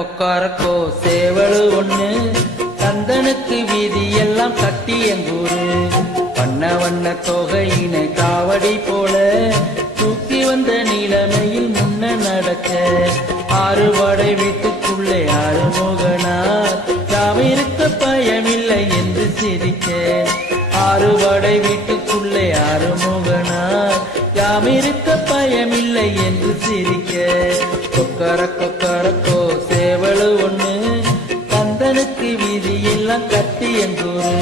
கொக்கரக்கோ சேவலு ஒண்ணு கந்தனுக்கு வீதி எல்லாம் கட்டி எங்கூரு வண்ண வண்ண தொகையினை காவடி போல தூக்கி வந்த நிலைமையில் முன்ன நடக்க ஆறுபடை வீட்டுக்குள்ளே ஆறுமுகனார் தாம் இருக்க பயமில்லை என்று சிரிக்க ஆறுபடை வீட்டுக்குள்ளே ஆறுமுகனார் யாம் இருக்க பயமில்லை என்று சிரிக்க கொக்கரக்கோ சேவலு ஒண்ணு கந்தனுக்கு வீதி எல்லாம் கட்டி எங்கூரு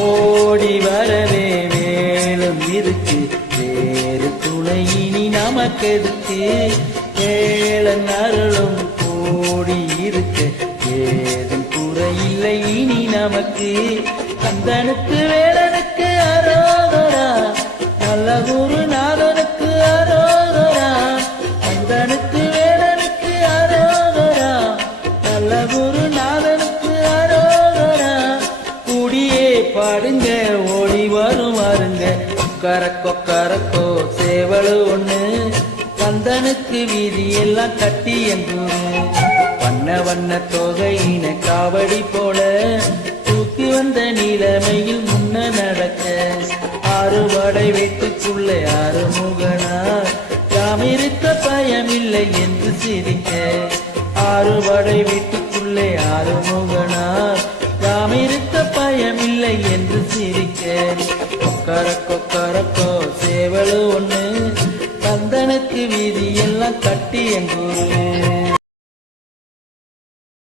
ஓடி வரவே வேலும் இருக்கு வேறு துணை இனி நமக்கெதுக்கு வேளன் அருளும் ஓடி இருக்கு ஏதும் குறையில்லை இனி நமக்கு கந்தனுக்கு வேலனுக்கு அரோகரா நல்ல குருநாதனுக்கு அரோகரா கந்தனுக்கு வேலனுக்கு அரோகரா நல்ல குருநாதனுக்கு அரோகரா கூடியே பாடுங்க ஓடி வரும் வாருங்க கொக்கரக்கோ சேவலு ஒண்ணு கந்தனுக்கு வீதி எல்லாம் கட்டி எங்கூரு வண்ண வண்ண தொகையின காவடி போல தூக்கி வந்த நிலைமையில் முன்ன நடக்க ஆறுபடை வீட்டுக்குள்ளே ஆறுமுகனார் யாம் இருக்க பயமில்லை என்று சிரிக்க ஆறுபடை வீட்டுக்குள்ளே ஆறுமுகனார் யாம் இருக்க பயமில்லை என்று சிரிக்க கொக்கரக்கோ